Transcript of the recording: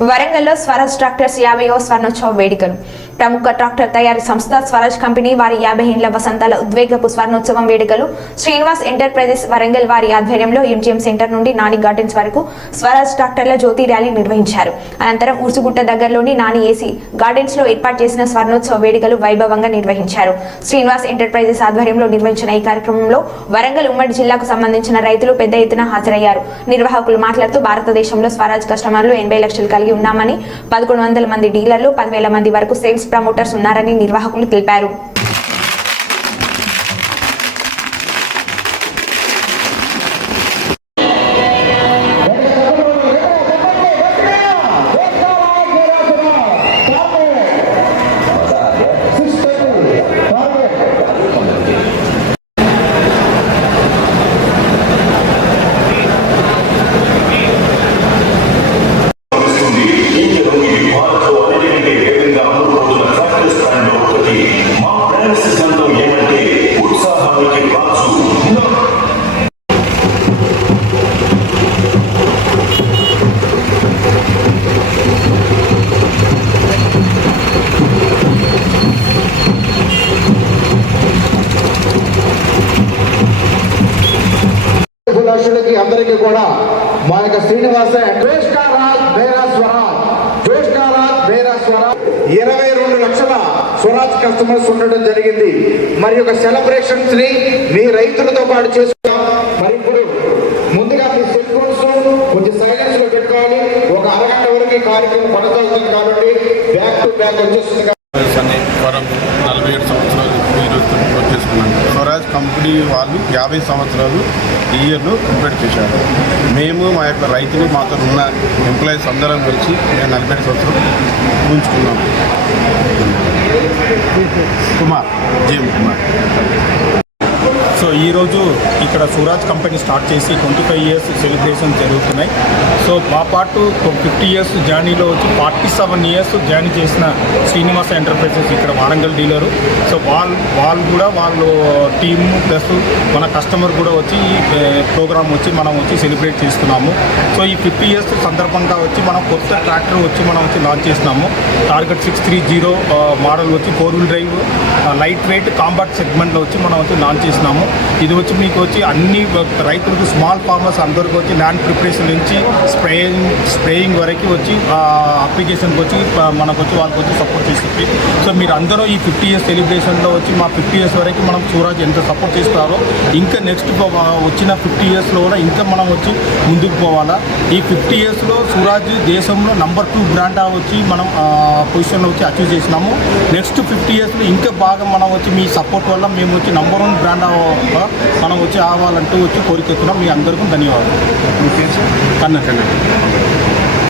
వరంగల్లో స్వరాజ్ ట్రాక్టర్స్ యాభైవ స్వర్ణోత్సవ వేడుకలు. ప్రముఖ ట్రాక్టర్ తయారీ సంస్థ స్వరాజ్ కంపెనీ వారి యాభై ఏండ్ల వసంతాల ఉద్వేగపు స్వర్ణోత్సవం వేడుకలు. శ్రీనివాస్ ఎంటర్ప్రైజెస్ వరంగల్ వారి ఆధ్వర్యంలో ఎంజిఎం సెంటర్ నుండి నాని గార్డెన్స్ వరకు స్వరాజ్ ట్రాక్టర్ల జ్యోతి ర్యాలీ నిర్వహించారు. అనంతరం ఉర్సుగుట్ట దగ్గరలోని నాని ఏసీ గార్డెన్స్లో ఏర్పాటు చేసిన స్వర్ణోత్సవ వేడుకలు వైభవంగా నిర్వహించారు. శ్రీనివాస్ ఎంటర్ప్రైజెస్ ఆధ్వర్యంలో నిర్వహించిన ఈ కార్యక్రమంలో వరంగల్ ఉమ్మడి జిల్లాకు సంబంధించిన రైతులు పెద్ద ఎత్తున హాజరయ్యారు. నిర్వాహకులు మాట్లాడుతూ భారతదేశంలో స్వరాజ్ కస్టమర్లు ఎనభై లక్షలు కలిగి ఉన్నామని పదకొండు వందల మంది డీలర్లు పదివేల మంది వరకు సేల్స్ ప్రమోటర్స్ ఉన్నారని నిర్వాహకులు తెలిపారు. అభిలాషులకి అందరికీ కూడా మా యొక్క శ్రీనివాస జోష్కారాజ్ మేరా స్వరాజ్. జోష్కారాజ్ మేరా స్వరాజ్. ఇరవై రెండు లక్షల స్వరాజ్ కస్టమర్స్ ఉండడం జరిగింది. మరి యొక్క సెలబ్రేషన్స్ని మీ రైతులతో పాటు చేసుకున్నాం మరి ఇప్పుడు ముందుగా మీ సెల్ ఫోన్స్ కొంచెం సైలెన్స్లో పెట్టుకోవాలి. ఒక అరగంట వరకు కార్యక్రమం కొనసాగుతుంది కాబట్టి బ్యాక్ టు బ్యాక్ వచ్చేస్తుంది నలభై ఏడు సంవత్సరాలు కంపెనీ వాళ్ళు యాభై సంవత్సరాలు ఈ ఇయర్లో కంప్లీట్ చేశారు. మేము మా యొక్క రైతులు మాతో ఉన్న ఎంప్లాయీస్ అందరం కలిసి మేము నలభై సంవత్సరం ఉంచుకున్నాము కుమార్ జీఎం కుమార్. సో ఈరోజు ఇక్కడ సూరాజ్ కంపెనీ స్టార్ట్ చేసి ట్వంటీ ఫైవ్ ఇయర్స్ సెలబ్రేషన్ జరుగుతున్నాయి. సో మా పాటు ఫిఫ్టీ ఇయర్స్ జర్నీలో వచ్చి ఫార్టీ సెవెన్ ఇయర్స్ జర్నీ చేసిన శ్రీనివాస ఎంటర్ప్రైజెస్ ఇక్కడ వారంగల్ డీలరు. సో వాళ్ళు వాళ్ళు కూడా వాళ్ళు టీమ్ ప్లస్ మన కస్టమర్ కూడా వచ్చి ఈ ప్రోగ్రామ్ వచ్చి మనం వచ్చి సెలబ్రేట్ చేస్తున్నాము. సో ఈ ఫిఫ్టీ ఇయర్స్ సందర్భంగా వచ్చి మనం కొత్త ట్రాక్టర్ వచ్చి మనం వచ్చి లాంచ్ చేసినాము target six three zero model వచ్చి four wheel drive light weight compact సెగ్మెంట్లో వచ్చి మనం వచ్చి లాంచ్ చేసినాము ఇది వచ్చి మీకు వచ్చి అన్ని రైతులకు స్మాల్ ఫార్మర్స్ అందరికి వచ్చి ల్యాండ్ ప్రిపరేషన్ నుంచి స్ప్రేయింగ్ స్ప్రేయింగ్ వరకు వచ్చి అప్లికేషన్కి వచ్చి మనకు వచ్చి వాళ్ళకి వచ్చి సపోర్ట్ చేస్తుంది. సో మీరు అందరూ ఈ ఫిఫ్టీ ఇయర్స్ సెలబ్రేషన్లో వచ్చి మా ఫిఫ్టీ ఇయర్స్ వరకు మనం సూరాజ్ ఎంత సపోర్ట్ చేస్తారో ఇంకా నెక్స్ట్ వచ్చిన ఫిఫ్టీ ఇయర్స్లో కూడా ఇంకా మనం వచ్చి ముందుకు పోవాలా. ఈ ఫిఫ్టీ ఇయర్స్లో సూరాజ్ దేశంలో నంబర్ టూ బ్రాండ్ వచ్చి మనం పొజిషన్లో వచ్చి అచీవ్ చేసినాము. నెక్స్ట్ ఫిఫ్టీ ఇయర్స్లో ఇంకా బాగా మనం వచ్చి మీ సపోర్ట్ వల్ల మేము వచ్చి నంబర్ వన్ బ్రాండ్ మనం వచ్చి ఆవాలంటూ వచ్చి కోరికెత్తున్నాం మీ అందరికీ ధన్యవాదాలు. కన్నా కన్నా